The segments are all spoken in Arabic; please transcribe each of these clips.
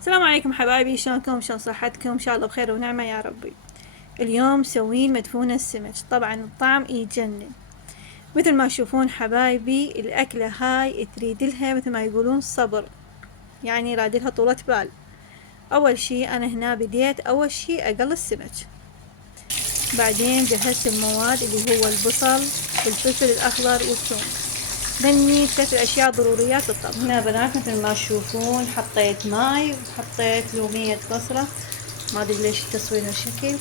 السلام عليكم حبايبي، شلونكم؟ شلون صحتكم؟ ان شاء الله بخير ونعمة يا ربي. اليوم مسوين مدفونة السمك، طبعا الطعم يجنن. مثل ما تشوفون حبايبي الأكلة هاي تريد لها مثل ما يقولون صبر، يعني راد لها طولة بال. أول شي أنا هنا بديت أول شي أقلي السمك، بعدين جهزت المواد اللي هو البصل والفلفل الأخضر والثوم. ذني 3 أشياء ضروريات للطبخ. هنا بنات مثل ما تشوفون حطيت ماي وحطيت لومية بصرة، ما ادري ليش التصوير هالشكل،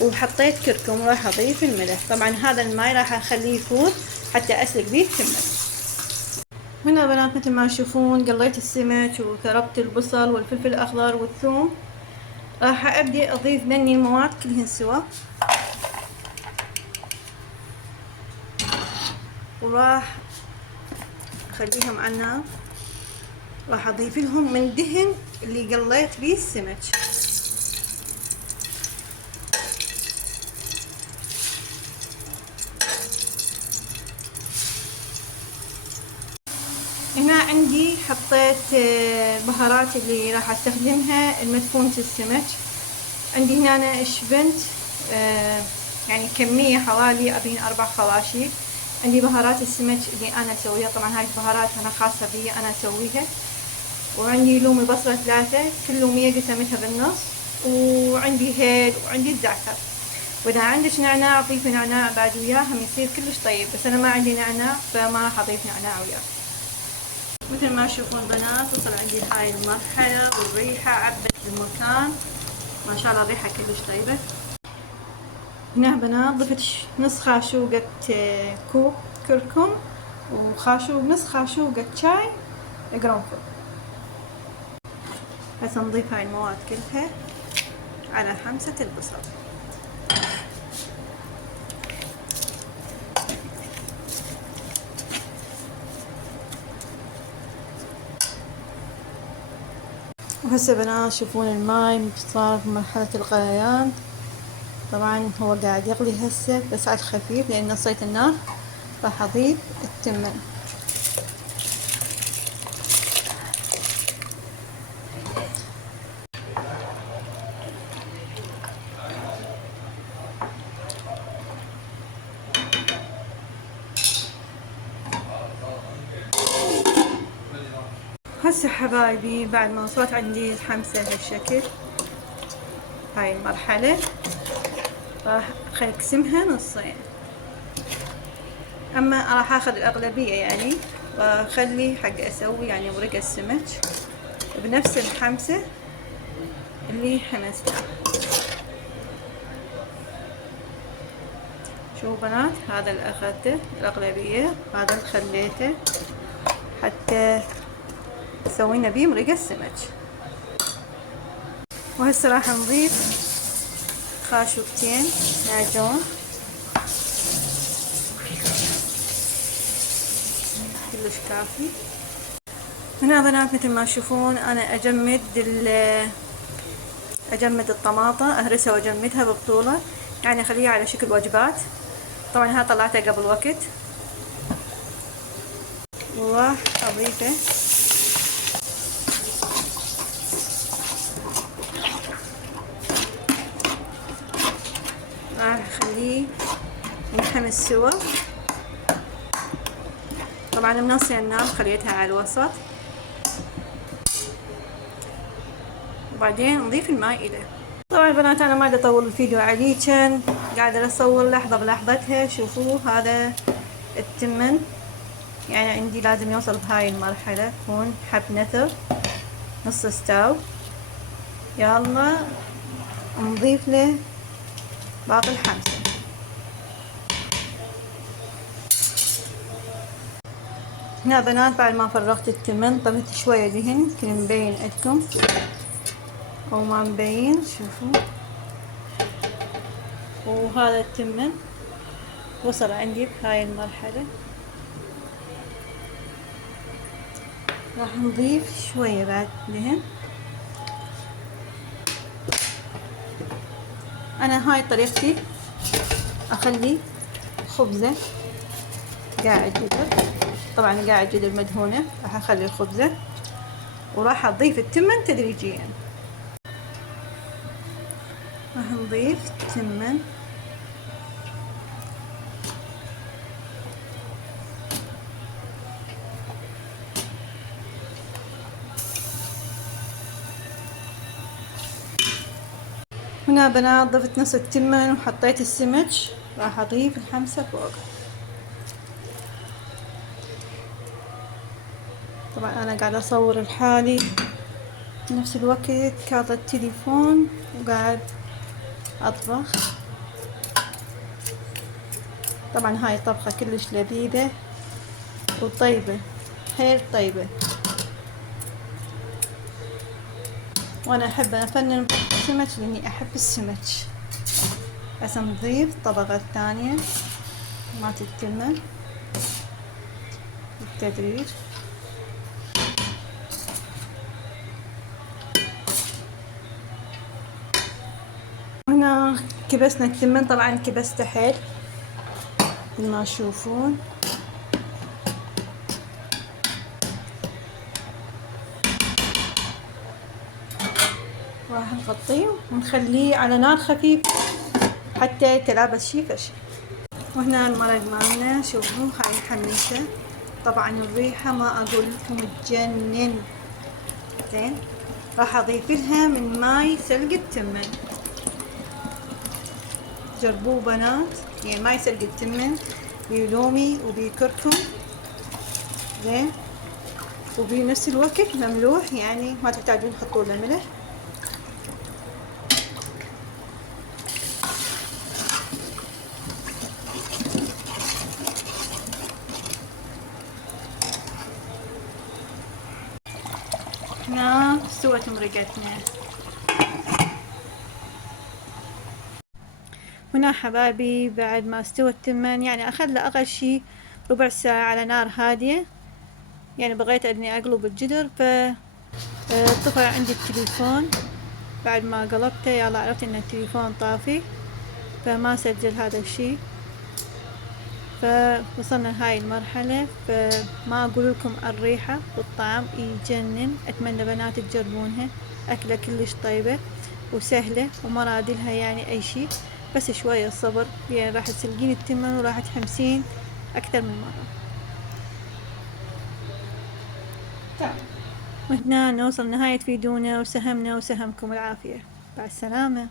وحطيت كركم وراح اضيف الملح. طبعا هذا الماي راح اخليه يفور حتى اسلق بيه التمر. هنا بنات مثل ما تشوفون قليت السمك وكربت البصل والفلفل الاخضر والثوم. راح ابدي اضيف ذني المواد كلهن سوا، وراح اخليهم على النار. راح اضيف لهم من دهن اللي قليت بيه السمك. هنا عندي حطيت بهارات اللي راح استخدمها المدفونة السمك. عندي هنا أنا شبنت يعني كمية حوالي 4 خواشي. عندي بهارات السمك اللي أنا أسويها، طبعا هاي البهارات أنا خاصة بي أنا أسويها. وعندي لومي بصرة 3، كل لومية قسمتها بالنص. وعندي هيل وعندي الزعتر. وإذا عندك نعناع ضيفي نعناع بعد وياه هم يصير كلش طيب، بس أنا ما عندي نعناع فما راح أضيف نعناع وياه. مثل ما تشوفون بنات وصل عندي هاي المرحلة والريحة عبت المكان، ما شاء الله الريحة كلش طيبة. هنا بنات ضفت نص خاشوقة كوب كركم، نص خاشوقة شاي قرنفل. هسه نضيف هاي المواد كلها على حمسة البصل. وهسه بنات شوفون الماي صار في مرحلة الغليان. طبعا هو قاعد يغلي هسه بس على الخفيف لان نصيت النار. راح اضيف التمن. هسه حبايبي بعد ما وصلت عندي الحمسة هالشكل، هاي المرحلة راح اقسمها نصين. اما راح اخذ الاغلبية يعني، واخلي حق اسوي يعني ورق السمك بنفس الحمسة اللي حمستها. شوفوا بنات، هذا اللي اخذته الاغلبية، هذا اللي خليته حتى سوينا بيه مرقة السمك. وهسه راح نضيف خاشوقتين معجون كلش كافي. هنا بنات مثل ما تشوفون انا اجمد الطماطة، اهرسها واجمدها ببطولة، يعني اخليها على شكل وجبات. طبعا ها طلعتها قبل وقت، وراح اضيفه راح اخليه ينحمس سوا. طبعا منصي النار خليتها على الوسط، وبعدين نضيف الماء إليه. طبعا بنات انا ما بدي اطول الفيديو عليكن، قاعدة اصور لحظة بلحظتها. شوفوا هذا التمن، يعني عندي لازم يوصل بهاي المرحلة، يكون حب نثر نص استاو. يلا نضيف له باقي الحمسة. هنا بنات بعد ما فرغت التمن طفت شوية دهن، يمكن مبين عندكم او ما مبين. شوفوا، وهذا التمن وصل عندي بهاي المرحلة. راح نضيف شوية بعد دهن. انا هاي طريقتي، اخلي خبزة قاعد جدر، طبعا قاعد جدر مدهونة، راح اخلي الخبزة وراح أضيف التمن تدريجيا. راح نضيف التمن، هنا بنات ضفت نص التمن وحطيت السمك، راح أضيف الحمسة فوق. طبعا أنا قاعدة أصور لحالي في نفس الوقت كاظة التليفون وقاعد أطبخ. طبعا هاي طبخة كلش لذيذة وطيبة، حيل طيبة، وأنا أحب أفنن السمك لأني أحب السمك. هسه نضيف الطبقة الثانية مالت التمن بالتدريج. هنا كبسنا التمن، طبعا كبسته حيل مثل ما تشوفون. راح نغطيه ونخليه على نار خفيف حتى يتلابس شي فشي. وهنا المرق مالنا شوفوا هاي حميته، طبعا الريحة ما اقول لكم تجنن. زين راح اضيف لها من ماي سلق التمن، جربوه بنات، يعني ماي سلق التمن بلومي وبكركم زين، وبنفس الوقت مملوح، يعني ما تحتاجون تحطوا له ملح. هنا استوت مرقتنا. هنا حبايبي بعد ما استوى التمن، يعني اخذ له اقل شي ربع ساعة على نار هادية، يعني بغيت اني اقلب الجدر طفى عندي التليفون. بعد ما قلبته يلا عرفت ان التليفون طافي فما سجل هذا الشي. فوصلنا لهاي المرحلة، فما اقول لكم الريحة والطعم يجنن. اتمنى بنات تجربونها، اكلة كلش طيبة وسهلة وما رادلها يعني اي شي، بس شوية صبر، يعني راح تسلقين التمن وراح تحمسين اكثر من مرة. وهنا نوصل نهاية فيديونا، وسهمنا وسهمكم العافية. مع السلامة.